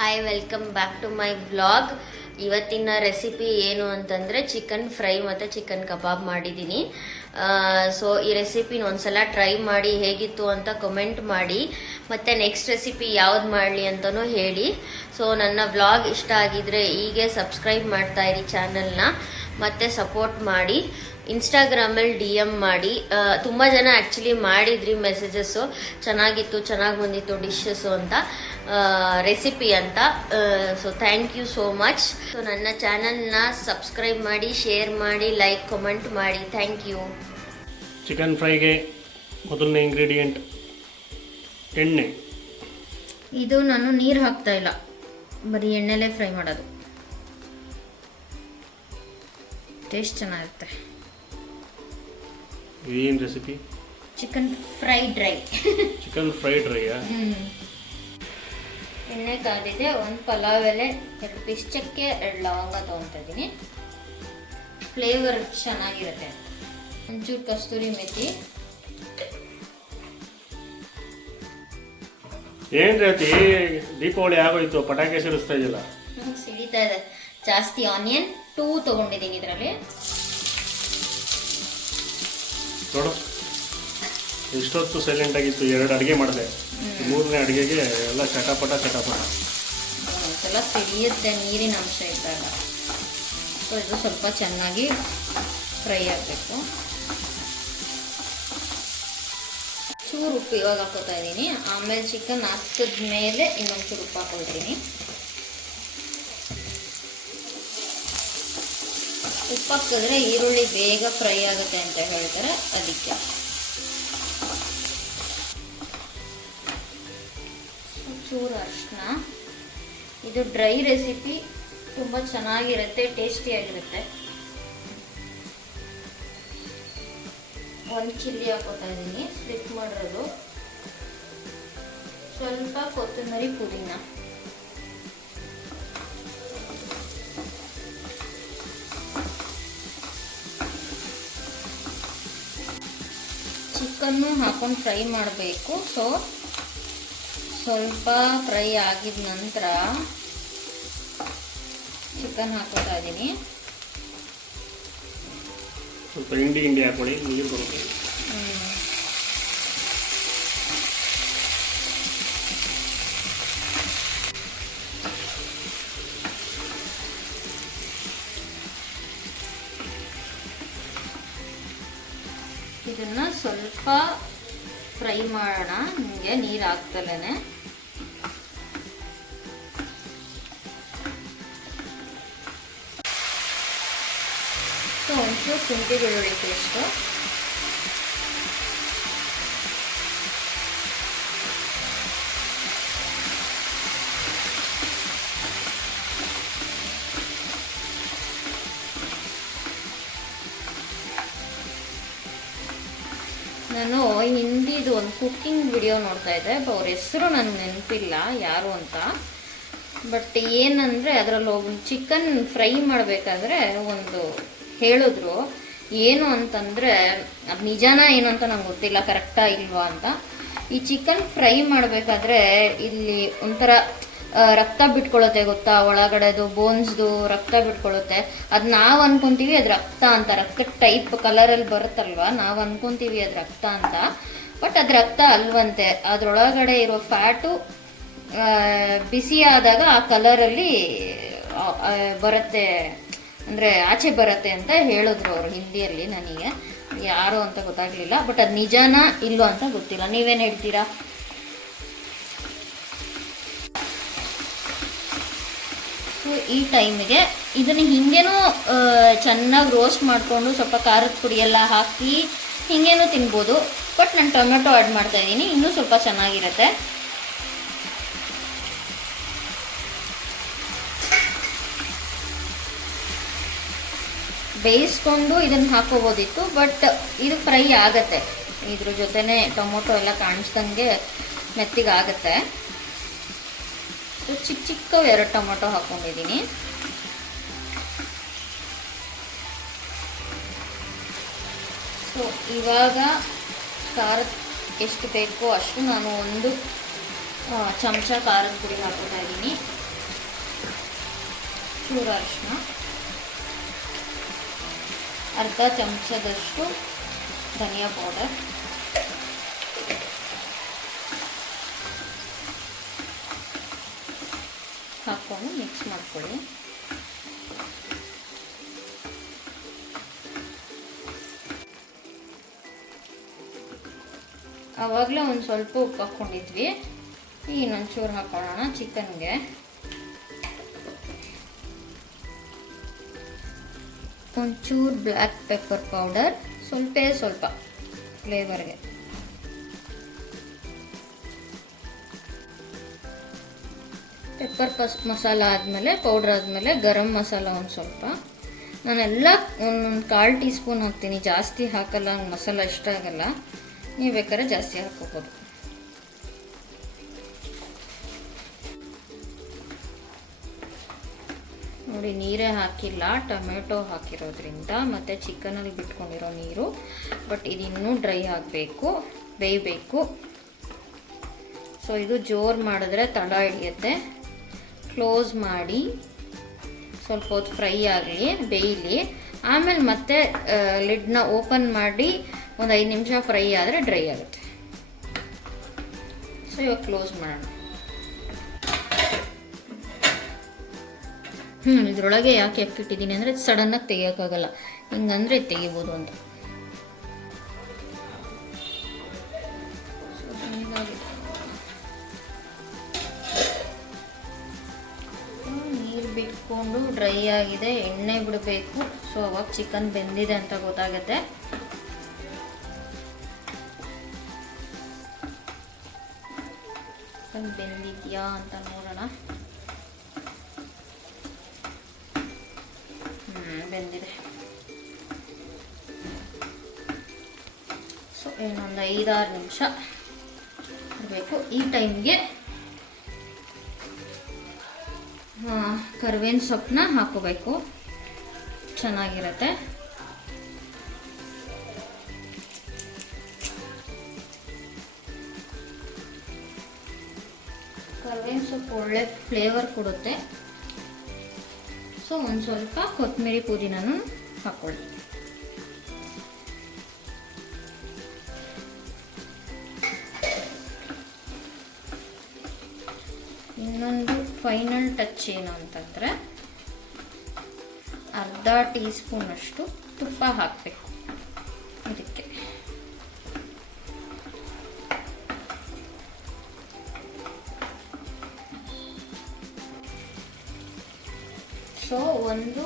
Hi, welcome back to my vlog. ಇವತ್ತಿನ recipe ಏನು ಅಂತಂದರೆ ಚಿಕನ್ ಫ್ರೈ ಮತ್ತು ಚಿಕನ್ ಕಬಾಬ್ ಮಾಡಿದ್ದೀನಿ. ಸೊ ಈ ರೆಸಿಪಿನ ಒಂದ್ಸಲ ಟ್ರೈ ಮಾಡಿ ಹೇಗಿತ್ತು ಅಂತ ಕಮೆಂಟ್ ಮಾಡಿ, ಮತ್ತು ನೆಕ್ಸ್ಟ್ ರೆಸಿಪಿ ಯಾವ್ದು ಮಾಡಲಿ ಅಂತಲೂ ಹೇಳಿ. ಸೊ ನನ್ನ ವ್ಲಾಗ್ ಇಷ್ಟ ಆಗಿದ್ರೆ ಹೀಗೆ ಸಬ್ಸ್ಕ್ರೈಬ್ ಮಾಡ್ತಾ ಇರಿ ಚಾನಲ್ನ, ಮತ್ತು ಸಪೋರ್ಟ್ ಮಾಡಿ. ಇನ್ಸ್ಟಾಗ್ರಾಮಲ್ಲಿ DM ಮಾಡಿ. ತುಂಬ ಜನ ಆ್ಯಕ್ಚುಲಿ ಮಾಡಿದ್ರಿ ಮೆಸೇಜಸ್ಸು, ಚೆನ್ನಾಗಿತ್ತು, ಚೆನ್ನಾಗಿ ಬಂದಿತ್ತು ಡಿಶಸ್ಸು ಅಂತ, ರೆಸಿಪಿ ಅಂತ. So thank you so much. So ನನ್ನ ಚಾನಲ್ನ ಸಬ್ಸ್ಕ್ರೈಬ್ ಮಾಡಿ, ಶೇರ್ ಮಾಡಿ, ಲೈಕ್, ಕಮೆಂಟ್ ಮಾಡಿ. Thank you. ಚಿಕನ್ ಫ್ರೈಗೆ ಮೊದಲನೇ ಇಂಗ್ರೀಡಿಯೆಂಟ್ ಎಣ್ಣೆ. ಇದು ನಾನು ನೀರು ಹಾಕ್ತಾ ಇಲ್ಲ, ಬರೀ ಎಣ್ಣೆಲೇ ಫ್ರೈ ಮಾಡೋದು. ಟೇಸ್ಟ್ ಚೆನ್ನಾಗಿರುತ್ತೆ. ಏನು recipe? Chicken fry dry. Chicken fry ಡ್ರೈಯಾ? ಎಣ್ಣೆ ಕಾದಿದೆ. ಒಂದು ಪಲಾವ್ ಎಲೆ, 2 ಪೀಸ್ ಚಕ್ಕೆ, 2 ಲವಂಗ ತೊಗೊತಾ ಇದ್ದೀನಿ. ಫ್ಲೇವರ್ ಚೆನ್ನಾಗಿರುತ್ತೆ. ಒಂಚೂರು ಕಸ್ತೂರಿ ಮೆಥಿ. ಏನು ರೀತಿ ದೀಪಾವಳಿ ಆಗೋಯ್ತು, ಪಟಾಕಿ ಸಿಡಿಸ್ತಾ ಇದೆಯಲ್ಲ? ಸಿಡಿತಾ ಇದೆ. ಜಾಸ್ತಿ ಆನಿಯನ್ 2 ತೊಗೊಂಡಿದ್ದೀನಿ ಇದರಲ್ಲಿ. ನೋಡು, ಇಷ್ಟೊತ್ತು ಸೈಲೆಂಟ್ ಆಗಿತ್ತು. 2 ಅಡುಗೆ ಮಾಡಿದೆ, 3ನೇ ಅಡುಗೆಗೆ ಎಲ್ಲ ಚಟಪಟ. ಒಂದ್ಸಲ ಸಿಡಿಯುತ್ತೆ ನೀರಿನ ಅಂಶ ಇದ್ದಾಗ. ಸೊ ಇದು ಸ್ವಲ್ಪ ಚೆನ್ನಾಗಿ ಫ್ರೈ ಆಗಬೇಕು. ಚೂರು ಉಪ್ಪು ಇವಾಗ ಹಾಕೋತಾ ಇದ್ದೀನಿ. ಆಮೇಲೆ ಚಿಕನ್ ಹಾಕಿದ ಮೇಲೆ ಇನ್ನೊಂಚೂರು ಉಪ್ಪು ಹಾಕೊಳ್ತೀನಿ. ಉಪ್ಪು ಹಾಕಿದ್ರೆ ಈರುಳ್ಳಿ ಬೇಗ ಫ್ರೈ ಆಗುತ್ತೆ ಅಂತ ಹೇಳ್ತಾರೆ, ಅದಕ್ಕೆ. ಚೂರು ಅರಿಶಿನ. ಇದು ಡ್ರೈ ರೆಸಿಪಿ, ತುಂಬ ಚೆನ್ನಾಗಿರುತ್ತೆ, ಟೇಸ್ಟಿಯಾಗಿರುತ್ತೆ. 1 ಚಿಲ್ಲಿ ಹಾಕೋತಾ ಇದ್ದೀನಿ, ಸ್ಲಿಪ್ ಮಾಡಿರೋದು. ಸ್ವಲ್ಪ ಕೊತ್ತಂಬರಿ, ಪುದೀನ. ಚಿಕನ್ನು ಹಾಕೊಂಡು ಫ್ರೈ ಮಾಡಬೇಕು. ಸೊ ಸ್ವಲ್ಪ ಫ್ರೈ ಆಗಿದ ನಂತರ ಚಿಕನ್ ಹಾಕೋತಾ ಇದ್ದೀನಿ. ಸ್ವಲ್ಪ ಹಿಂಡಿ ಹಾಕೊಳ್ಳಿ, ನೀರು ಬರುತ್ತೆ. ಇದನ್ನ ಸ್ವಲ್ಪ ಫ್ರೈ ಮಾಡೋಣ, ನಿಮಗೆ ನೀರು ಹಾಕ್ತಲೇ. ಸೊ ಒಂಚೂರು ಶುಂಠಿ ಬೆಳ್ಳುಳ್ಳಿ ಪೇಸ್ಟು. ನಾನು ಹಿಂದಿದು ಒಂದು ಕುಕ್ಕಿಂಗ್ ವಿಡಿಯೋ ನೋಡ್ತಾ ಇದ್ದೆ. ಅವ್ರ ಹೆಸರು ನನಗೆ ನೆನಪಿಲ್ಲ ಯಾರು ಅಂತ. ಬಟ್ ಏನಂದರೆ ಅದರಲ್ಲಿ ಚಿಕನ್ ಫ್ರೈ ಮಾಡಬೇಕಾದ್ರೆ ಒಂದು ಹೇಳಿದ್ರು. ಏನು ಅಂತಂದರೆ ಅದು ನಿಜಾನ ಏನು ಅಂತ ನಂಗೆ ಗೊತ್ತಿಲ್ಲ, ಕರೆಕ್ಟಾ ಇಲ್ವಾ ಅಂತ. ಈ ಚಿಕನ್ ಫ್ರೈ ಮಾಡಬೇಕಾದ್ರೆ ಇಲ್ಲಿ ಒಂಥರ ರಕ್ತ ಬಿಟ್ಕೊಳ್ಳುತ್ತೆ, ಗೊತ್ತಾ? ಒಳಗಡೆದು ಬೋನ್ಸ್ದು ರಕ್ತ ಬಿಟ್ಕೊಳ್ಳುತ್ತೆ. ಅದು ನಾವು ಅನ್ಕೊಂತೀವಿ ಅದು ರಕ್ತ ಅಂತ, ರಕ್ತ ಟೈಪ್ ಕಲರಲ್ಲಿ ಬರುತ್ತಲ್ವ, ನಾವು ಅನ್ಕೊಂತೀವಿ ಅದು ರಕ್ತ ಅಂತ. ಬಟ್ ಅದು ರಕ್ತ ಅಲ್ವಂತೆ. ಅದರೊಳಗಡೆ ಇರೋ ಫ್ಯಾಟು ಬಿಸಿ ಆದಾಗ ಆ ಕಲರಲ್ಲಿ ಬರುತ್ತೆ, ಅಂದರೆ ಆಚೆ ಬರುತ್ತೆ ಅಂತ ಹೇಳಿದ್ರು ಅವರು ಹಿಂದಿಯಲ್ಲಿ. ನನಗೆ ಯಾರು ಅಂತ ಗೊತ್ತಾಗಲಿಲ್ಲ. ಬಟ್ ಅದು ನಿಜಾನ ಇಲ್ಲೋ ಅಂತ ಗೊತ್ತಿಲ್ಲ. ನೀವೇನು ಹೇಳ್ತೀರಾ? ಸೊ ಈ ಟೈಮಿಗೆ ಇದನ್ನು ಹಿಂಗೇನೂ ಚೆನ್ನಾಗಿ ರೋಸ್ಟ್ ಮಾಡಿಕೊಂಡು ಸ್ವಲ್ಪ ಖಾರದ ಪುಡಿ ಎಲ್ಲ ಹಾಕಿ ಹಿಂಗೇನೂ ತಿನ್ಬೋದು. ಬಟ್ ನಾನು ಟೊಮೆಟೊ ಆ್ಯಡ್ ಮಾಡ್ತಾ ಇದ್ದೀನಿ, ಇನ್ನೂ ಸ್ವಲ್ಪ ಚೆನ್ನಾಗಿರುತ್ತೆ. ಬೇಯಿಸ್ಕೊಂಡು ಇದನ್ನು ಹಾಕೋಬೋದಿತ್ತು, ಬಟ್ ಇದು ಫ್ರೈ ಆಗತ್ತೆ. ಇದ್ರ ಜೊತೆನೇ ಟೊಮೊಟೊ ಎಲ್ಲ ಕಾಣಿಸ್ದಂಗೆ ಮೆತ್ತಿಗಾಗತ್ತೆ. ಚಿಕ್ಕ 2 ಟೊಮೊಟೊ ಹಾಕ್ಕೊಂಡಿದ್ದೀನಿ. ಸೊ ಇವಾಗ ಖಾರ ಎಷ್ಟು ಬೇಕೋ ಅಷ್ಟು ನಾನು 1 ಚಮಚ ಖಾರದ ಪುಡಿ ಹಾಕೋತಾ ಇದ್ದೀನಿ. ಚೂರು ಅರಿಶಿನ, ಅರ್ಧ ಚಮಚದಷ್ಟು ಧನಿಯಾ ಪೌಡರ್, ಹಾಕ್ಕೊಂಡು ಮಿಕ್ಸ್ ಮಾಡ್ಕೊಳ್ಳಿ. ಆವಾಗಲೇ ಒಂದು ಸ್ವಲ್ಪ ಉಪ್ಪು ಹಾಕ್ಕೊಂಡಿದ್ವಿ, ಇನ್ನೊಂದು ಚೂರು ಹಾಕ್ಕೊಳ್ಳೋಣ ಚಿಕನ್ಗೆ. ಒಂಚೂರು ಬ್ಲ್ಯಾಕ್ ಪೆಪ್ಪರ್ ಪೌಡರ್, ಸ್ವಲ್ಪ ಫ್ಲೇವರ್ಗೆ. ಪೆಪ್ಪರ್ ಮಸಾಲ ಆದಮೇಲೆ, ಪೌಡ್ರ್ ಆದಮೇಲೆ ಗರಂ ಮಸಾಲ ಒಂದು ಸ್ವಲ್ಪ. ನಾನೆಲ್ಲ ಒಂದೊಂದು 1/4 ಟೀ ಸ್ಪೂನ್ ಹಾಕ್ತೀನಿ, ಜಾಸ್ತಿ ಹಾಕಲ್ಲ, ನಂಗೆ ಮಸಾಲ ಇಷ್ಟ ಆಗಲ್ಲ. ನೀವು ಬೇಕಾದ್ರೆ ಜಾಸ್ತಿ ಹಾಕ್ಕೋಬೋದು. ನೋಡಿ, ನೀರೇ ಹಾಕಿಲ್ಲ, ಟೊಮೆಟೊ ಹಾಕಿರೋದ್ರಿಂದ ಮತ್ತು ಚಿಕನಲ್ಲಿ ಬಿಟ್ಕೊಂಡಿರೋ ನೀರು. ಬಟ್ ಇದು ಇನ್ನೂ ಡ್ರೈ ಆಗಬೇಕು, ಬೇಯಬೇಕು. ಸೊ ಇದು ಜೋರು ಮಾಡಿದ್ರೆ ತಳ ಹಿಡಿಯುತ್ತೆ. ಕ್ಲೋಸ್ ಮಾಡಿ ಸ್ವಲ್ಪ ಹೊತ್ತು ಫ್ರೈ ಆಗಲಿ, ಬೇಯಲಿ. ಆಮೇಲೆ ಮತ್ತೆ ಲಿಡ್ನ ಓಪನ್ ಮಾಡಿ ಒಂದು 5 ನಿಮಿಷ ಫ್ರೈ ಆದರೆ ಡ್ರೈ ಆಗುತ್ತೆ. ಸೊ ಇವಾಗ ಕ್ಲೋಸ್ ಮಾಡೋಣ. ಇದರೊಳಗೆ ಯಾಕೆ ಹಾಕಿಟ್ಟಿದ್ದೀನಿ ಅಂದರೆ ಸಡನ್ನಾಗಿ ತೆಗಿಯೋಕ್ಕಾಗಲ್ಲ, ಹಿಂಗಂದರೆ ತೆಗಿಬೋದು ಅಂತ. ನೀರು ಬಿಟ್ಕೊಂಡು ಡ್ರೈ ಆಗಿದೆ, ಎಣ್ಣೆ ಬಿಡಬೇಕು. ಸೊ ಅವಾಗ ಚಿಕನ್ ಬೆಂದಿದೆ ಅಂತ ಗೊತ್ತಾಗುತ್ತೆ. ಚಿಕನ್ ಬೆಂದಿದೆಯಾ ಅಂತ ನೋಡೋಣ. ಬೆಂದಿದೆ. ಸೊ ಇನ್ನೊಂದು 5-6 ನಿಮಿಷ ಇರಬೇಕು. ಈ ಟೈಮ್ಗೆ ಕರಿಬೇವಿನ ಸೊಪ್ಪನ್ನ ಹಾಕೋಬೇಕು, ಚೆನ್ನಾಗಿರುತ್ತೆ. ಕರಿಬೇವಿನ ಸೊಪ್ಪು ಒಳ್ಳೆ ಫ್ಲೇವರ್ ಕೊಡುತ್ತೆ. ಸೊ ಒಂದು ಸ್ವಲ್ಪ ಕೊತ್ತಂಬರಿ ಪುದೀನನೂ ಹಾಕ್ಕೊಳ್ಳಿ. ಇನ್ನೊಂದು ಫೈನಲ್ ಟಚ್ ಏನು ಅಂತಂದರೆ ಅರ್ಧ ಟೀ ಸ್ಪೂನಷ್ಟು ತುಪ್ಪ ಹಾಕಬೇಕು ಇದಕ್ಕೆ. ಸೊ ಒಂದು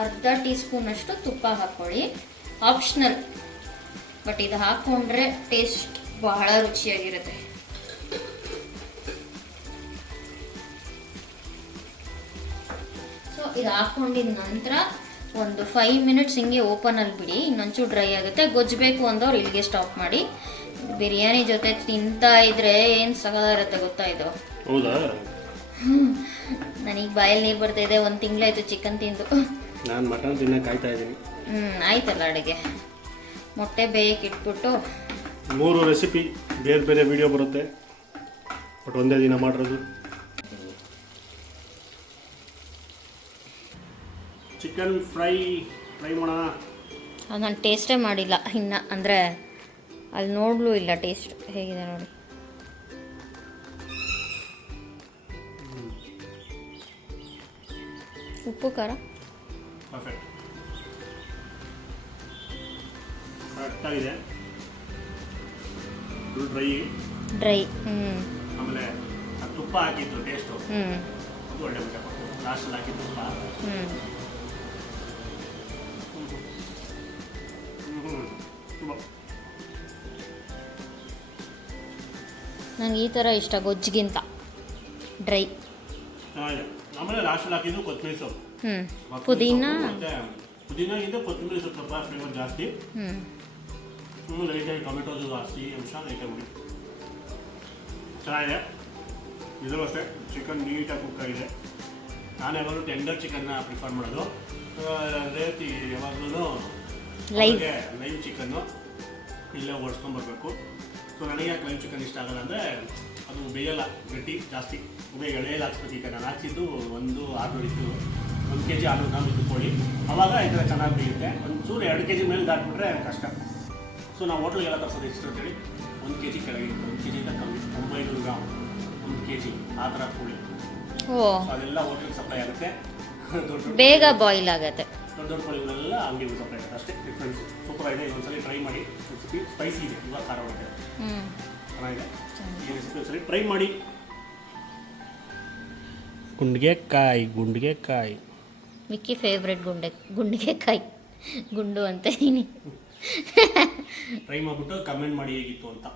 ಅರ್ಧ ಟೀ ಸ್ಪೂನಷ್ಟು ತುಪ್ಪ ಹಾಕ್ಕೊಳ್ಳಿ, ಆಪ್ಷನಲ್. ಬಟ್ ಇದು ಹಾಕ್ಕೊಂಡ್ರೆ ಟೇಸ್ಟ್ ಬಹಳ ರುಚಿಯಾಗಿರುತ್ತೆ. ಸೊ ಇದು ಹಾಕ್ಕೊಂಡಿದ ನಂತರ ಒಂದು 5 ಮಿನಿಟ್ಸ್ ಹಿಂಗೆ ಓಪನಲ್ಲಿ ಬಿಡಿ, ಇನ್ನೊಂಚೂರು ಡ್ರೈ ಆಗುತ್ತೆ. ಗೊಜ್ಜಬೇಕು ಅಂದವ್ರು ಇಲ್ಲಿಗೆ ಸ್ಟಾಪ್ ಮಾಡಿ. ಬಿರಿಯಾನಿ ಜೊತೆ ತಿಂತಾ ಇದ್ರೆ ಏನು ಸಗದಾಗಿರುತ್ತೆ ಗೊತ್ತಾ ಇದು. ಹೌದಾ? ನನಗೆ ಬಾಯಲ್ಲಿ ನೀರು ಬರ್ತಾ ಇದೆ. 1 ತಿಂಗಳಾಯ್ತು ಚಿಕನ್ ತಿಂದು. ನಾನು ಮಟನ್ ತಿನ್ನಕ್ಕೆ ಕಾಯ್ತಾ ಇದ್ದೀನಿ. ಆಯ್ತಲ್ಲ ಅಡುಗೆ. ಮೊಟ್ಟೆ ಬೇಯಕ್ಕೆ ಇಟ್ಬಿಟ್ಟು 3 ರೆಸಿಪಿ ಬೇರೆ ಬೇರೆ ವಿಡಿಯೋ ಬರುತ್ತೆ, ಬಟ್ ಒಂದೇ ದಿನ ಮಾಡಿರೋದು. ಚಿಕನ್ ಫ್ರೈ ಮಾಡೋಣ. ಅದು ನಾನು ಟೇಸ್ಟೇ ಮಾಡಿಲ್ಲ ಇನ್ನು, ಅಂದರೆ ಅಲ್ಲಿ ನೋಡಲೂ ಇಲ್ಲ ಟೇಸ್ಟ್ ಹೇಗಿದೆ ನೋಡಿ. ಉಪ್ಪು ಖಾರ ಪರ್ಫೆಕ್ಟ್, ಕರೆಕ್ಟಾಗಿದೆ. ಡ್ರೈ. ಆಮೇಲೆ ತುಪ್ಪ ಹಾಕಿದ್ದು ಟೇಸ್ಟು ಅದು ಒಳ್ಳೆ ಊಟ. ಲಾಸ್ಟಲ್ಲಿ ಹಾಕಿದ್ದು ತುಪ್ಪ. ನನಗೆ ಈ ಥರ ಇಷ್ಟ, ಗೊಜ್ಜಿಗಿಂತ ಡ್ರೈ. ಆಮೇಲೆ ಲಾಸ್ಟಲ್ಲಿ ಹಾಕಿದ್ದು ಕೊತ್ತಂಬರಿ ಸೊಪ್ಪು, ಪುದೀನಾಗಿಂತ ಕೊತ್ತಂಬರಿ ಸೊಪ್ಪು ಸ್ವಲ್ಪ ಫ್ಲೇವರ್ ಜಾಸ್ತಿ. ಲೈಟಾಗಿ ಟೊಮೆಟೋದು ಜಾಸ್ತಿ ಅಂಶ ಲೈಟಾಗಿ ಬಿಡಿ. ಚೆನ್ನಾಗಿದೆ. ಇದೂ ಅಷ್ಟೇ ಚಿಕನ್ ನೀಟಾಗಿ ಕುಕ್ ಆಗಿದೆ. ನಾನು ಯಾವಾಗಲೂ ಟೆಂಡರ್ ಚಿಕನ್ನ ಪ್ರಿಫರ್ ಮಾಡೋದು. ರೇತಿ ಯಾವಾಗಲೂ ಲೈವ್ ಚಿಕನ್ನು ಇಲ್ಲೇ ಓಡಿಸ್ಕೊಂಡ್ಬರ್ಬೇಕು. ಸೊ ನನಗೆ ಯಾಕೆ ಲೈವ್ ಚಿಕನ್ ಇಷ್ಟ ಆಗಲ್ಲ ಅಂದರೆ ಅದು ಬೇಯಲ್ಲ, ಗಟ್ಟಿ ಜಾಸ್ತಿ. ಎಳೆಯಲ್ಲಿ ಹಾಕ್ಸ್ಬೇಕು. ಈಗ ನಾನು ಹಾಕ್ಸಿದ್ದು 1 6 ಇತ್ತು, 1 kg ಆಲೂನ ಮಿಕ್ಕೊಳ್ಳಿ. ಅವಾಗ ಈ ಥರ ಚೆನ್ನಾಗಿ ಬೇಯುತ್ತೆ. ಒಂದು ಚೂರು 2 kg ಮೇಲೆ ದಾಟ್ಬಿಟ್ರೆ ಕಷ್ಟ. ಸೊ ನಾವು ಹೋಟ್ಲಿಗೆಲ್ಲ ತರಿಸೋದು ಎಷ್ಟು ಅಂತೇಳಿ 1 kg ಕೆಳಗೆ 1 kg ಕಮ್ಮಿ 900 ಗ್ರಾಮ್ 1 kg ಆ ಥರ ಕೋಳಿ. ಓ ಸೊ ಅದೆಲ್ಲ ಹೋಟ್ಲಿಗೆ ಸಪ್ಲೈ ಆಗುತ್ತೆ. ದೊಡ್ಡ ಬೇಗ ಬಾಯ್ಲ್ ಆಗುತ್ತೆ. ದೊಡ್ಡ ದೊಡ್ಡ ಕೋಳಿಗಳೆಲ್ಲ ಅಂಗಡಿಗೆ ಸಪ್ಲೈ ಆಗುತ್ತೆ ಅಷ್ಟೇ ಡಿಫ್ರೆನ್ಸ್. ಸೂಪರ್ ಆಗಿದೆ. ಇದೊಂದ್ಸಲಿ ಟ್ರೈ ಮಾಡಿ. ರೆಸಿಪಿ ಸ್ಪೈಸಿ ಇದೆ, ಇವಾಗ ಖಾರ ಹೊರಗಿದೆ, ಚೆನ್ನಾಗಿದೆ. ಈ ರೆಸಿಪಿ ಒಂದ್ಸಲಿ ಟ್ರೈ ಮಾಡಿ. ಗುಂಡಿಗೆಕಾಯಿ ಮಿಕ್ಕಿ ಫೇವ್ರೆಟ್ ಗುಂಡಿಗೆಕಾಯಿ ಗುಂಡು ಅಂತ ಟ್ರೈ ಮಾಡಿಬಿಟ್ಟು ಕಮೆಂಟ್ ಮಾಡಿ ಹೇಗಿತ್ತು ಅಂತ.